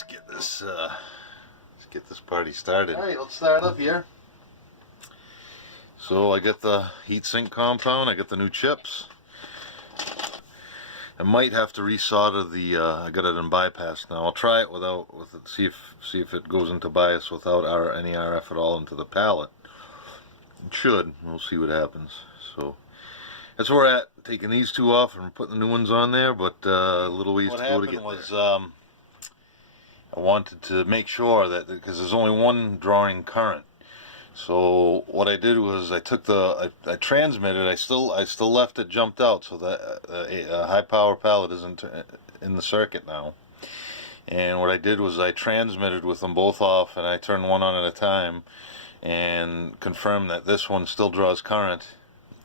let's get this party started. Alright, let's start up here. So I got the heatsink compound, I got the new chips. I might have to resolder the I got it in bypass now. I'll try it see if it goes into bias without any RF at all into the pallet. It should. We'll see what happens. So that's where we're at. Taking these two off and putting the new ones on there, but a little ways to go to get there. I wanted to make sure that, because there's only one drawing current. So what I did was I took I transmitted. I still left it jumped out, so that a high power pallet isn't in the circuit now. And what I did was I transmitted with them both off, and I turned one on at a time, and confirmed that this one still draws current,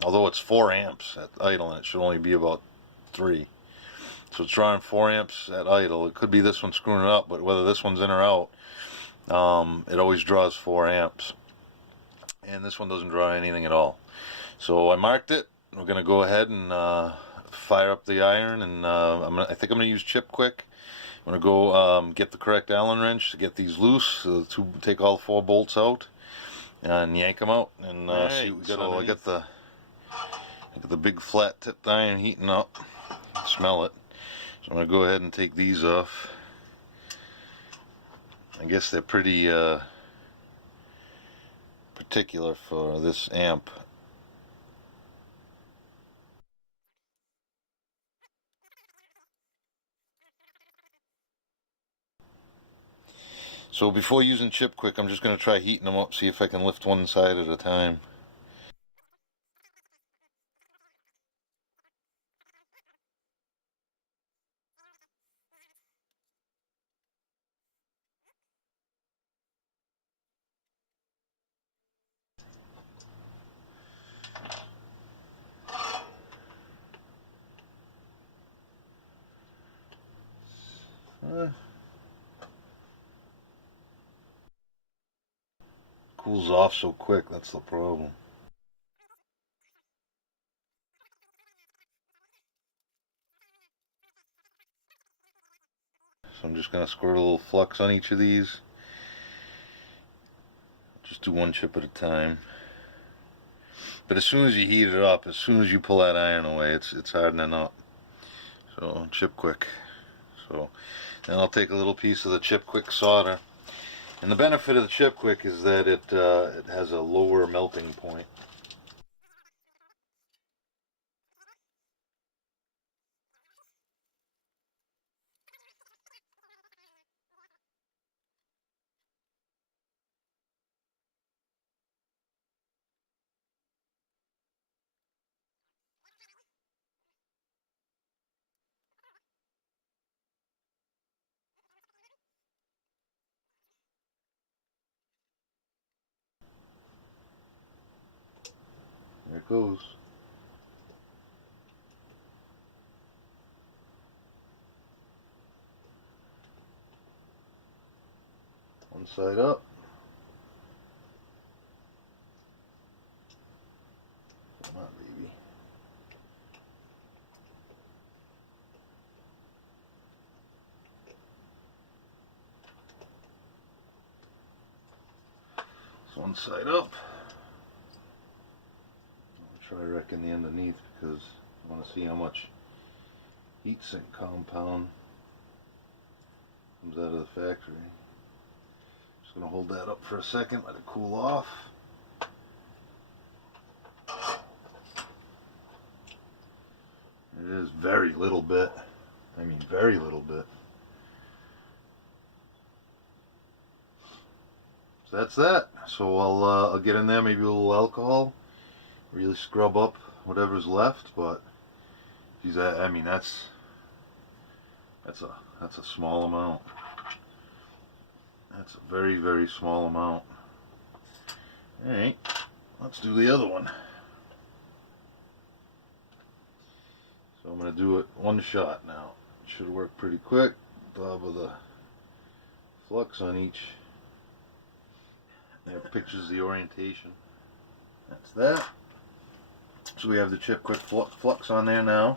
although it's 4 amps at idle, and it should only be about 3. So it's drawing 4 amps at idle. It could be this one screwing it up, but whether this one's in or out, it always draws 4 amps. And this one doesn't draw anything at all. So I marked it. We're going to go ahead and fire up the iron, and I think I'm going to use Chip Quick. I'm going to go get the correct Allen wrench to get these loose, to take all 4 bolts out and yank them out, and see what we got. So I got the big flat tipped iron heating up. Smell it. So I'm going to go ahead and take these off. I guess they're pretty particular for this amp. So before using Chip Quick, I'm just going to try heating them up, see if I can lift one side at a time. Cools off so quick, that's the problem. So I'm just going to squirt a little flux on each of these. Just do one chip at a time. But as soon as you heat it up, as soon as you pull that iron away, it's hardening up. So Chip Quick. So then I'll take a little piece of the Chip Quick solder. And the benefit of the Chip Quick is that it has a lower melting point. There it goes. One side up. Come on, baby. So one side up. Try wrecking the underneath because I want to see how much heatsink compound comes out of the factory. Just going to hold that up for a second, let it cool off. It is very little bit. I mean very little bit. So that's that. So I'll get in there, maybe a little alcohol. Really scrub up whatever's left, but geez, I mean that's a small amount. That's a very, very small amount. Alright, let's do the other one. So I'm going to do it one shot now. It should work pretty quick. Dab of the flux on each. There pictures the orientation. That's that. So we have the Chip Quick flux on there now.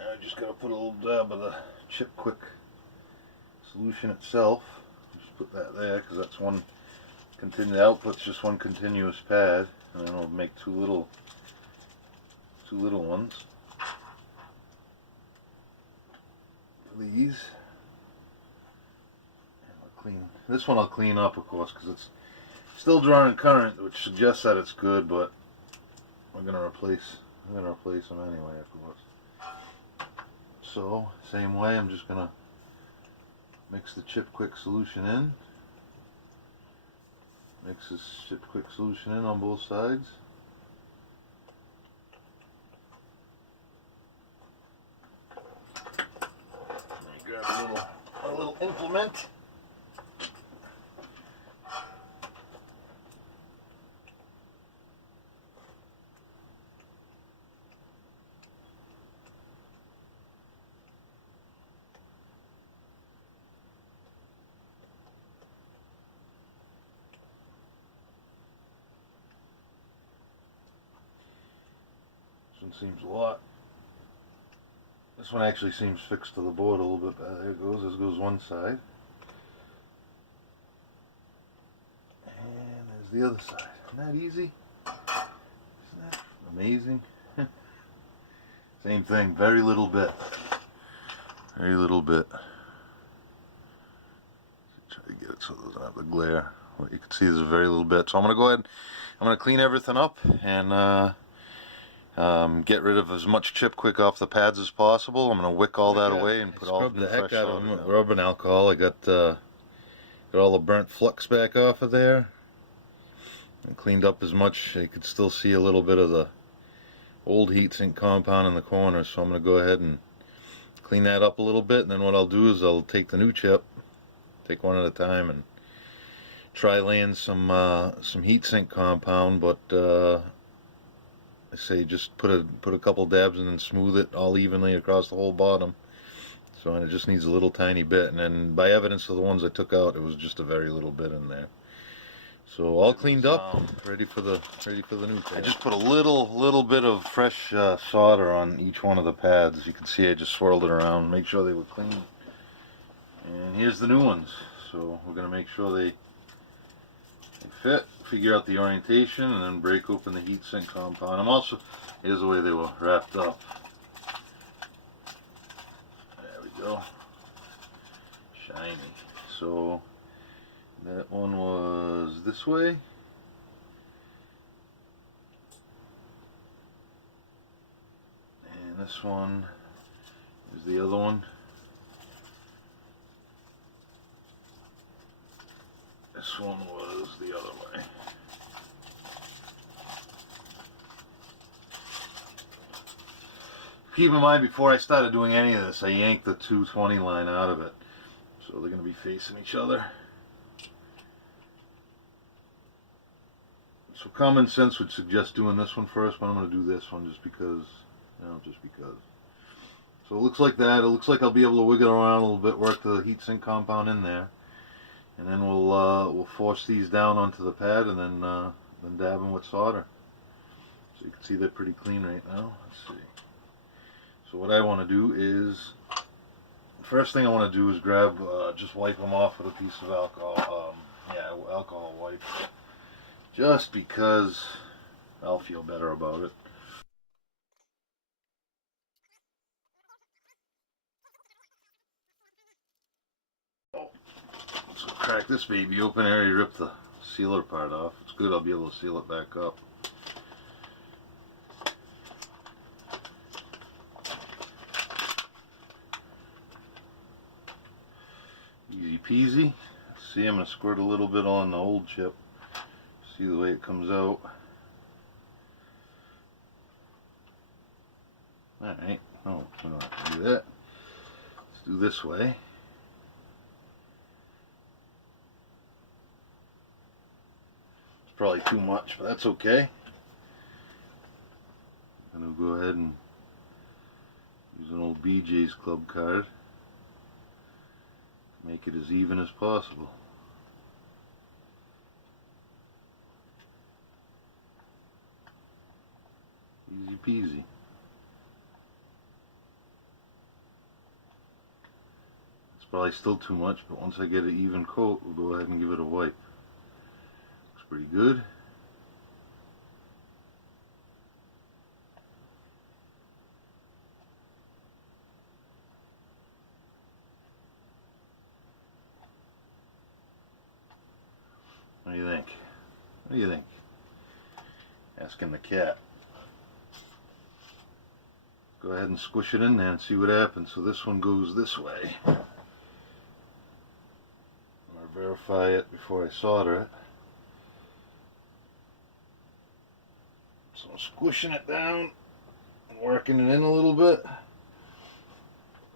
I just got to put a little dab of the Chip Quick solution itself, just put that there because that's one the output's just one continuous pad, and then I'll make two little ones. These. And I'll clean this one. I'll clean up, of course, because it's still drawing current, which suggests that it's good, but I'm gonna replace them anyway, of course. So same way, I'm just gonna mix the chip quick solution in. Mix this chip quick solution in on both sides. Let me grab a little implement. Seems a lot. This one actually seems fixed to the board a little bit better. There it goes. This goes one side. And there's the other side. Isn't that easy? Isn't that amazing? Same thing. Very little bit. Very little bit. Try to get it so it doesn't have the glare. What you can see is a very little bit. So I'm going to go ahead. I'm going to clean everything up and get rid of as much chip quick off the pads as possible. I'm going to wick all that away and put all the heck out of them with rubbing alcohol. I got all the burnt flux back off of there and cleaned up as much. You could still see a little bit of the old heatsink compound in the corner, so I'm going to go ahead and clean that up a little bit, and then what I'll do is I'll take the new chip, take one at a time, and try laying some heatsink compound, but I say just put a couple dabs and then smooth it all evenly across the whole bottom. So it just needs a little tiny bit, and then by evidence of the ones I took out, it was just a very little bit in there. So all cleaned up, ready for the new pad. I just put a little bit of fresh solder on each one of the pads. As you can see, I just swirled it around, make sure they were clean. And here's the new ones. So we're gonna make sure they fit, figure out the orientation, and then break open the heatsink compound. Here's the way they were wrapped up. There we go. Shiny. So that one was this way. And this one is the other one. This one was the other way. Keep in mind, before I started doing any of this, I yanked the 220 line out of it. So they're going to be facing each other. So common sense would suggest doing this one first, but I'm going to do this one just because, just because. So it looks like that. It looks like I'll be able to wiggle around a little bit, work the heatsink compound in there. And then we'll force these down onto the pad, and then dab them with solder. So you can see they're pretty clean right now. Let's see. So what I want to do is, first thing I want to do is grab, just wipe them off with a piece of alcohol. Alcohol wipe. Just because I'll feel better about it. So crack this baby open. I already ripped the sealer part off. It's good, I'll be able to seal it back up. Easy peasy. See, I'm going to squirt a little bit on the old chip. See the way it comes out. Alright, oh, we don't have to do that. Let's do this way. It's probably too much, but that's okay. I'm going to go ahead and use an old BJ's Club card. Make it as even as possible. Easy peasy. Probably still too much, but once I get an even coat, we'll go ahead and give it a wipe. Looks pretty good. What do you think? What do you think? Asking the cat. Go ahead and squish it in there and see what happens. So this one goes this way. I'm going to verify it before I solder it. So I'm squishing it down and working it in a little bit.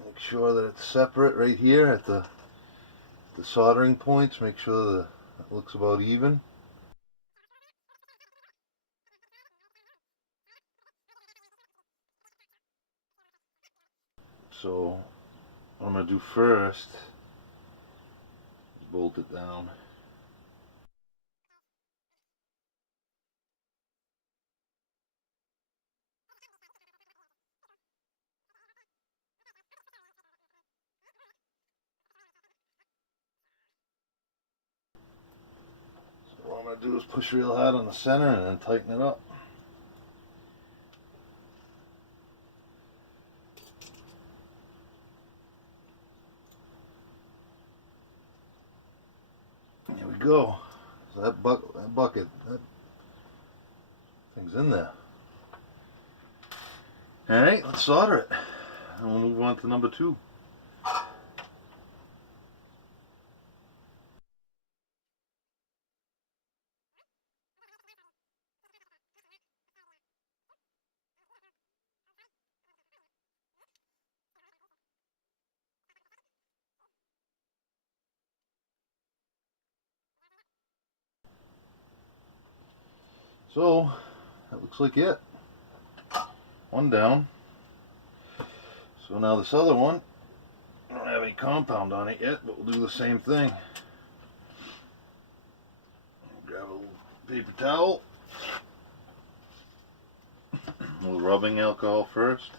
Make sure that it's separate right here at the soldering points. Make sure that it looks about even. So what I'm going to do first is bolt it down. So what I'm going to do is push real hard on the center and then tighten it up. Here we go. So that bucket, that thing's in there. Alright, let's solder it. And we'll move on to number 2. So, that looks like it. One down. So now this other one, I don't have any compound on it yet, but we'll do the same thing. Grab a little paper towel. A little rubbing alcohol first.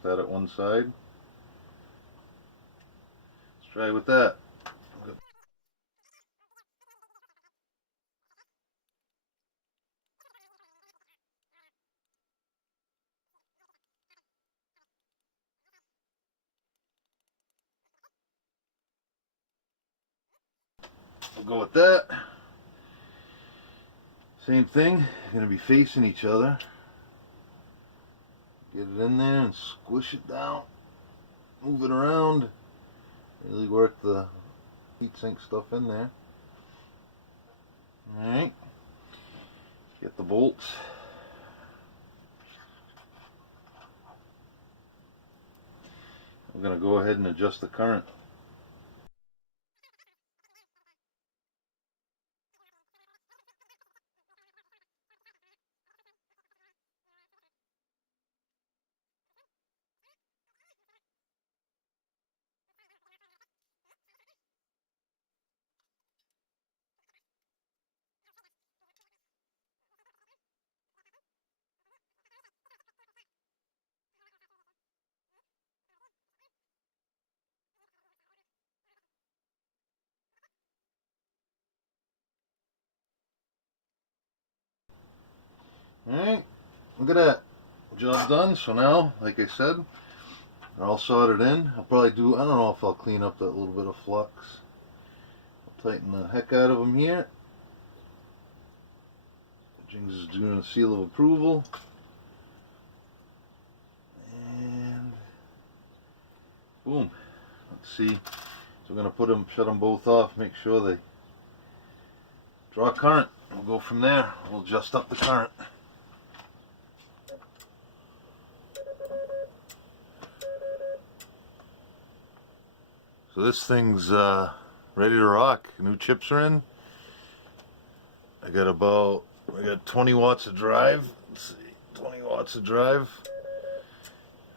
Start at one side. Let's try with that. We'll go with that. Same thing, you're going to be facing each other. Get it in there and squish it down. Move it around. Really work the heatsink stuff in there. Alright. Get the bolts. I'm going to go ahead and adjust the current. Alright, look at that. Job done. So now, like I said, they're all soldered in. I'll probably do, I don't know if I'll clean up that little bit of flux. I'll tighten the heck out of them here. Jings is doing a seal of approval. And boom. Let's see. So we're going to put them, shut them both off, make sure they draw current. We'll go from there. We'll adjust up the current. So this thing's ready to rock. New chips are in. I got 20 watts of drive. Let's see, 20 watts of drive.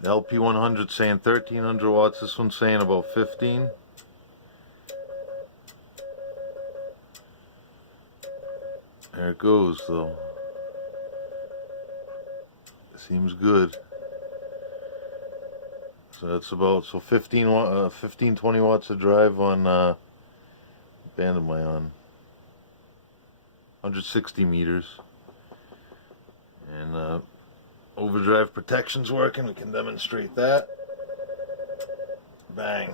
The LP100 saying 1300 watts. This one's saying about 15. There it goes though. Seems good. So that's about 15 20 watts of drive on band am I on? 160 meters. And overdrive protection's working. We can demonstrate that. Bang.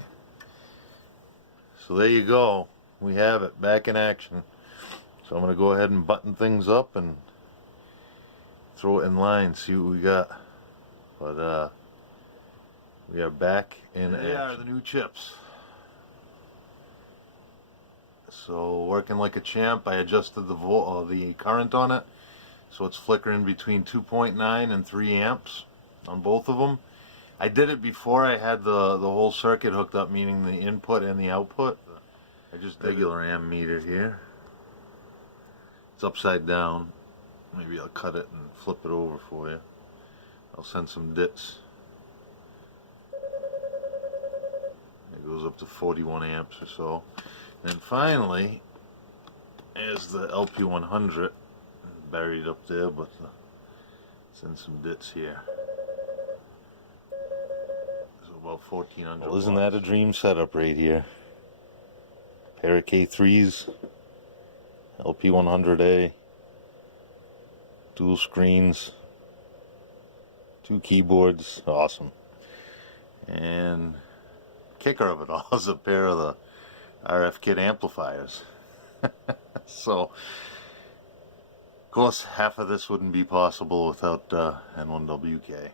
So there you go. We have it back in action. So I'm going to go ahead and button things up and throw it in line, see what we got. But we are back in action. They are the new chips. So working like a champ, I adjusted the current on it, so it's flickering between 2.9 and 3 amps on both of them. I did it before I had the whole circuit hooked up, meaning the input and the output. I just did regular amp meter here. It's upside down. Maybe I'll cut it and flip it over for you. I'll send some dits. It goes up to 41 amps or so. And finally, is the LP100 buried up there, but send some dits here. So about 1400. Well, isn't that a dream setup right here? Pair of K3s, LP100A, dual screens, 2 keyboards, awesome. And kicker of it all is a pair of the RF kit amplifiers. So, of course, half of this wouldn't be possible without N1WK.